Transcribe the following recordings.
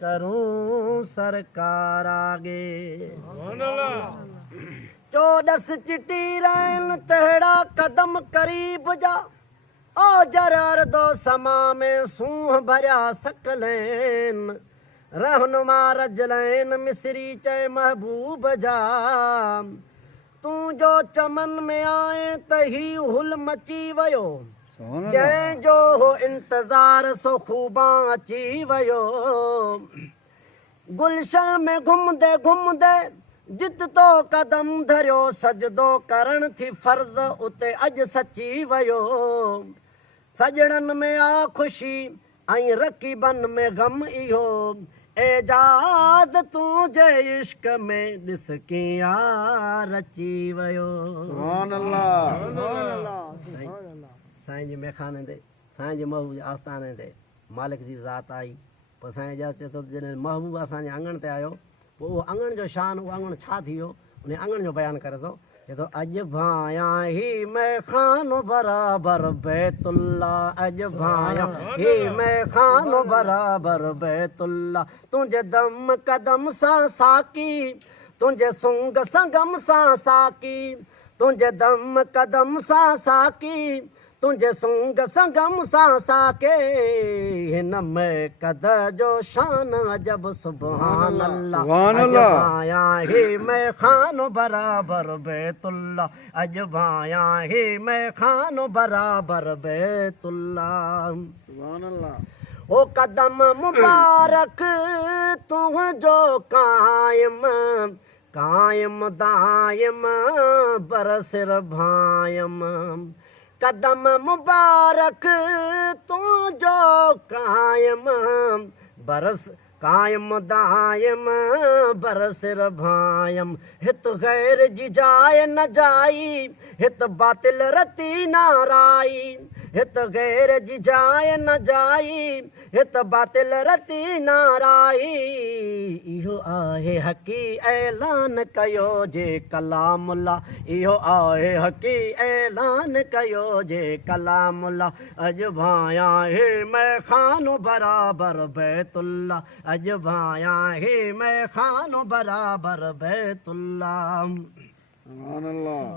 करूं सरकार आगे। 14 चिटी रैन तेड़ा कदम करीब जा, ओ जरर दो समा में सूह भरिया सकलेन, रहनुमा रजलैन मिसरी चय महबूब जा। तू जो चमन में आए तही हुल मची वयो, जय जो हो इंतजार सो खूबा अची वयो। गुलशन में घुम दे जित तो कदम धरियो, सजदो करण थी फर्ज उते अज सची वयो। सजणन में आ खुशी आई रकीबन में गम इहो, एजाद तुझे इश्क में ॾिस कीअं रची वयो। सुभान अल्लाह। साईं जे मेखाने ते, साईं जे महबूब जे आस्थाने ते मालिक जी ज़ात आई। पोइ साईं जा चए थो जॾहिं महबूब असांजे आंगण ते आयो, पोइ उहो आंगण जो शान, उहो आंगण छा थी वियो, उन आंगण जो बयानु करे थो। चए थो अॼु भाया ही मेखानो बराबर बैतुल्ला, अॼु भाया ही मेखानो बराबर बैतुल्ला। तुंहिंजे दम कदम सां साकी, तुंहिंजे सुंग संगम सां साकी, तुंहिंजे दम कदम सां साकी, तुंहिंजे सुंग संगम सां साके। हिन में कद जो शान अजब सुभान अल्लाह। अॼु भाया ही मेखानो बराबर बैतुल्ला, अॼु भाया ही मेखानो बराबर बैतुल्ला। सुभान अल्लाह। ओ कदम मुबारक तुझो कायम, कायम दायम बरसिर भायम। कदम मुबारक तुझो कायम, बरस कायम दायम बरसिर भायम। हित गैर जी जाय न जाई, हित बातिल रती नाराई, हित गैर जी जाय न जाई, हित बातिल रती नाराई। इहो आहे हकी ऐलान कयो जे कलामुल्ला, इहो आहे हकी ऐलान कयो जे कलामुल्ला। अॼु भाया हे मेखानो बराबर बैतुल्ला, अॼु भाया हे मेखानो बराबर बैतुल्ला।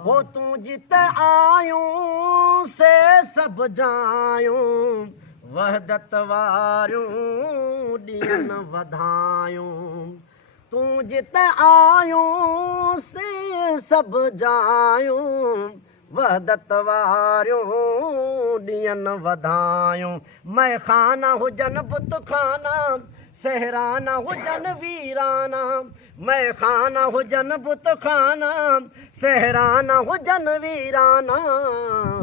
वो तू जित आयूं से सब जायूं, वहदत वारियूं ॾींहन वधायूं। तू जित आयूं से सब जायूं, वहदत वारियूं ॾींहन वधायूं। मैखाना हुजन बुत खाना, सहराना हुजन वीराना, मैखाना हुजन बुत खाना, सहराना हुजन वीराना।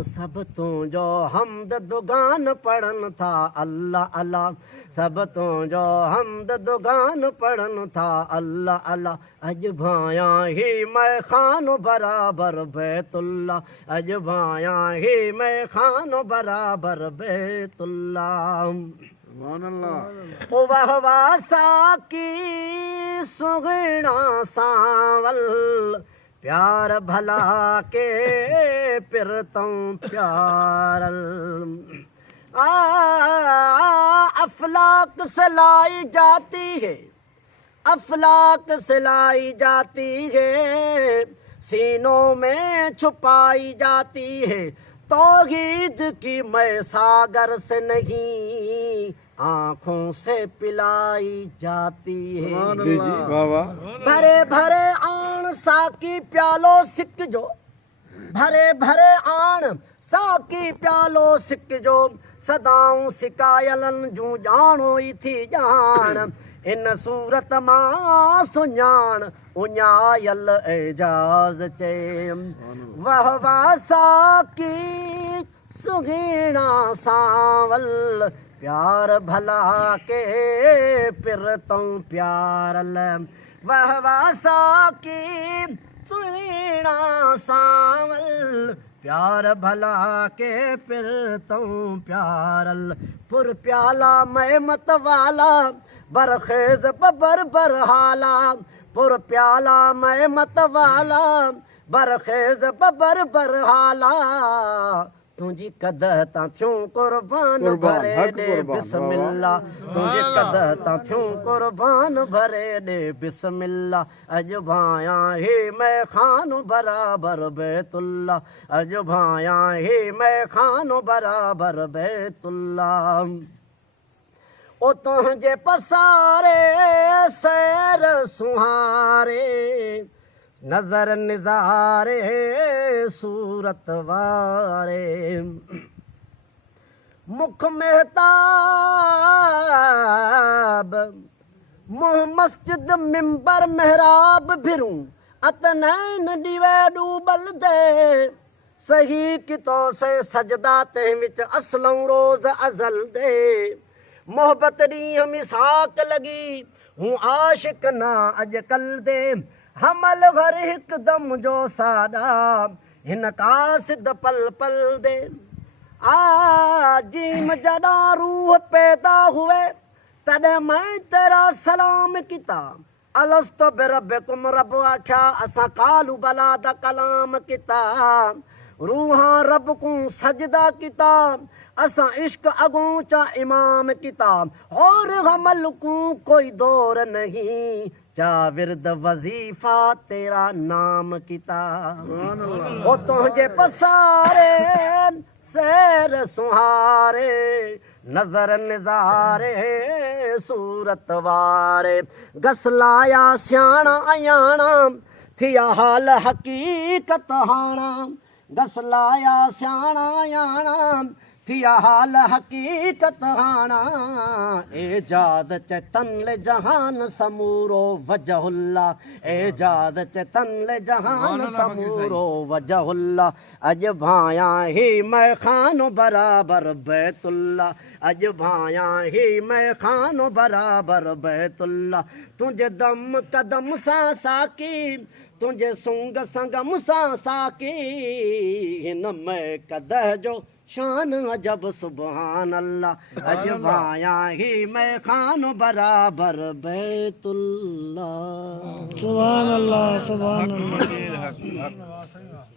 सब तुझो हमद दुगान पढ़न था अल्लाह अल्लाह, सब तुझो हमद दुगान पढ़न था अल्लाह अल्लाह। अॼु भाया ही मैखानो बराबर बैतुल्ला, अॼु भाया ही मैखानो बराबर बैतुल्ला। ओ वाह वाह साकी सुगणा सावल, प्यार भला के पिरतों प्यारल। अफलाक सलाई जाती है, अफलाक सलाई जाती है, सीनों में छुपाई जाती है। तौहीद की मैं सागर से नहीं, आँखों से पिलाई जाती है। भरे भरे आन साकी प्यालो सिक जो, भरे भरे आन साकी प्यालो सिक जो। सदाऊं सिकायलन जूं ॼाणो ई थी ॼाण, इन सूरत मां सुञाण उञायल एजाज़ चए। वाह वाह साकी सुगीणा सांवल, प्यार भला के पिरतों प्यारल। वाह वाह साकी सुगीणा सांवल, प्यार भला के पिरतों प्यारल। पुर प्याला मैं मत वाला, बरखेज बबर बरहाला। पुर प्याला मैं मत वाला, बरखेज बबर बरहाला। तुझी कदह ता थियूं कुर्बान भरे हक़ दे कुर्बान, बिस्मिल्लाह तुझी कदह ता थियूं कुर्बान भरे दे बिस्मिल्लाह अॼु भाया हे मैं खानो बराबर बैतुल्ला अॼु भाया हे मैं खानो बराबर बैतुल्ला ओ तुझे पसारे सैर सुहारे नजर निजारे सूरत वारे मुख मेहताब मुँह मस्जिद मिंबर मेहराब भिरूं अतनैन दिवे डूबल दे सही कितो से सजदा ते विच असलों रोज अजल दे मोहब्बत ॾींहुं मिसाक लगी हूँ आशिक ना अॼुकल दे हमल घर हिकदम जो साॾा हिन कासिद पल पल दे जीम जॾां रूह पैदा हुए तॾहिं मैं तेरा सलाम किता अलस्त बिरब्बिकुम रब आख्या असां कालू बला दा कलाम किता रूहां रब को सजदा किता असां इश्क अगों चा इमाम किताब और हमल को कोई दौर नहीं चा विरद वजीफा तेरा नाम किताब ओ तुझे पसारे सैर सुहारे नजर निजारे सूरत वारे गसलाया सियाणा अयाणा थिया हाल हकीकत हाणा गसलाया सियाणा अयाणा थिया हाल हकीकत हाणा एजाद चेतन ले जहान समूरो वजहुल्ला एजाद चेतन ले जहान समूरो वजहुल्ला अॼु भाया ही मैं खानो बराबर बैतुल्ला अॼु भाया ही मैं खानो बराबर बैतुल्ला तुझे दम कदम सां साकी तुझे सुंग संगम सां साकी हिन में कदह जो शान अजब सुभान अल्लाह अॼु भाया ही मैं खानो बराबर बैतुल्ला सुभान अल्लाह सुभान अल्लाह